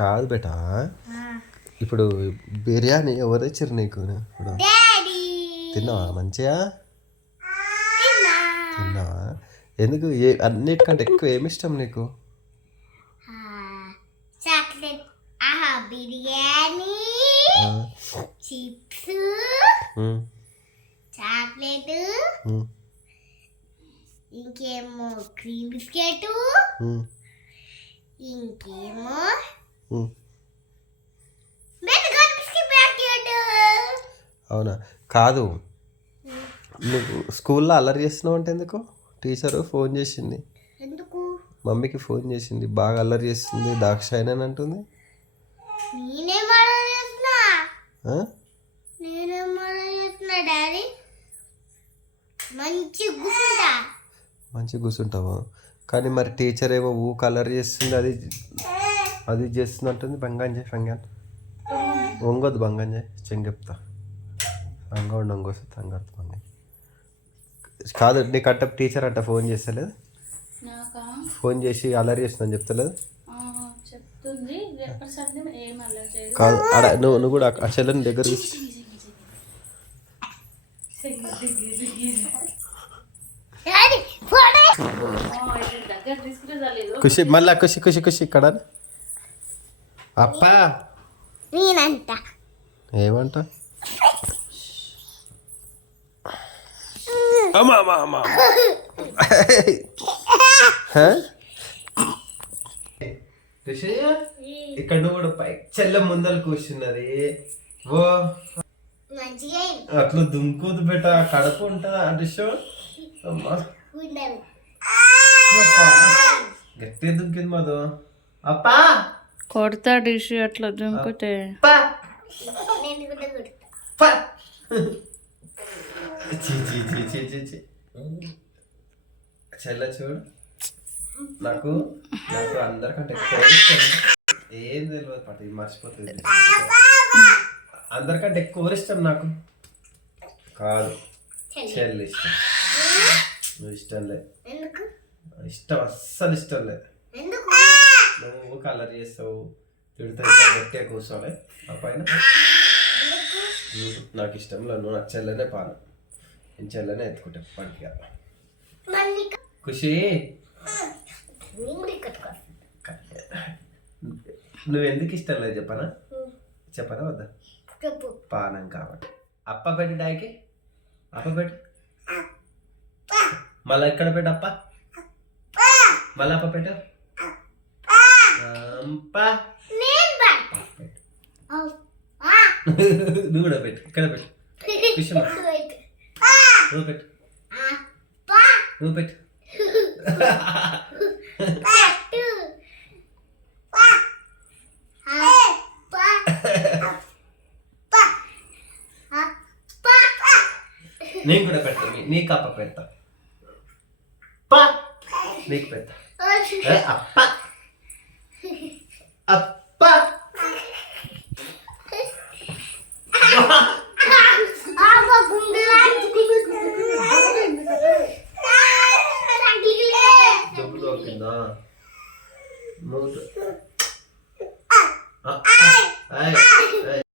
కాదు బేటా, ఇప్పుడు బిర్యానీ ఎవరు తెచ్చారు నీకు? ఇప్పుడు తిన్నావా మంచిగా? తిన్నావా? ఎందుకు అన్నిటికంటే ఎక్కువ ఏమి ఇష్టం నీకు? చాక్లెట్, బిర్యానీ, చిప్స్, చాక్లెట్, ఇంకేమో క్రీమ్ బిస్కెట్, ఇంకేమో అవునా? కాదు, నువ్వు స్కూల్లో అల్లరి చేస్తున్నావు అంటే ఎందుకు? టీచరు ఫోన్ చేసింది, ఎందుకు? మమ్మీకి ఫోన్ చేసింది, బాగా అల్లరి చేస్తుంది దాక్షాయని అని అంటుంది. డాడీ మంచిగా కూర్చుంటావా? కానీ మరి టీచర్ ఏమో కలర్ చేస్తుంది, అది చేస్తుంది అంటుంది. బంగాంజే వంగొద్దు, బంగాంజే చెంగెప్తా అంగోండి వంగొస్తుంది అంగడుతు బంగా. కాదు, నీకు అట్ట టీచర్ అట్ట ఫోన్ చేస్తలేదు? ఫోన్ చేసి అల్లరి చేస్తుందని చెప్తలేదు? కాదు, నువ్వు కూడా ఆ చెల్లెని దగ్గర ఖుషి, మళ్ళా ఖుషి ఖుషి ఖుషి ఇక్కడ అప్పా నేనంట ఏమంట? ఇక్కడ నువ్వు కూడా పై చెల్లె ముందర కూర్చున్నది. ఓ అట్లా దుంకుదు బెట, కడుపు ఉంటుందా డిష్? అమ్మా గట్టిగా దుంకింది మధు. అప్పా కొడతా డిష్ అట్లా దుంకుతే. చెల్ల చూడు, నాకు అందరికంటే ఏం తెలియదు పట్టు, మర్చిపోతుంది. అందరికంటే ఎక్కువ ఇష్టం నాకు కాదు, చెల్లి ఇష్టం. నువ్వు ఇష్టం లేదు, ఇష్టం అస్సలు ఇష్టం లేదు. నువ్వు కలర్ చేస్తావు, తిడతావు, గట్టిగా కూర్చోలే ఆ పైన. నాకు ఇష్టం లేదు, నువ్వు నాకు చెల్లెనే పాను, నేను చెల్లెనే ఎత్తుకుంటా పడికి. ఖుషి, నువ్వు ఎందుకు ఇష్టం లేదు చెప్పనా? చెప్పనా వద్దా? పానం కాబట్టి. అప్ప పెట్టు డాయికి, అప్ప పెట్టు. మళ్ళీ ఎక్కడ పెట్టు అప్ప, మళ్ళీ అప్ప పెట్టు. నువ్వు కూడా పెట్టు, ఇక్కడ పెట్టు. ఖుషి నువ్వు పెట్టు, నువ్వు పెట్టు. నేను కూడా పెడతా, నీకు అప్ప పెడతా, నీకు పెడతా. అప్ప అప్ప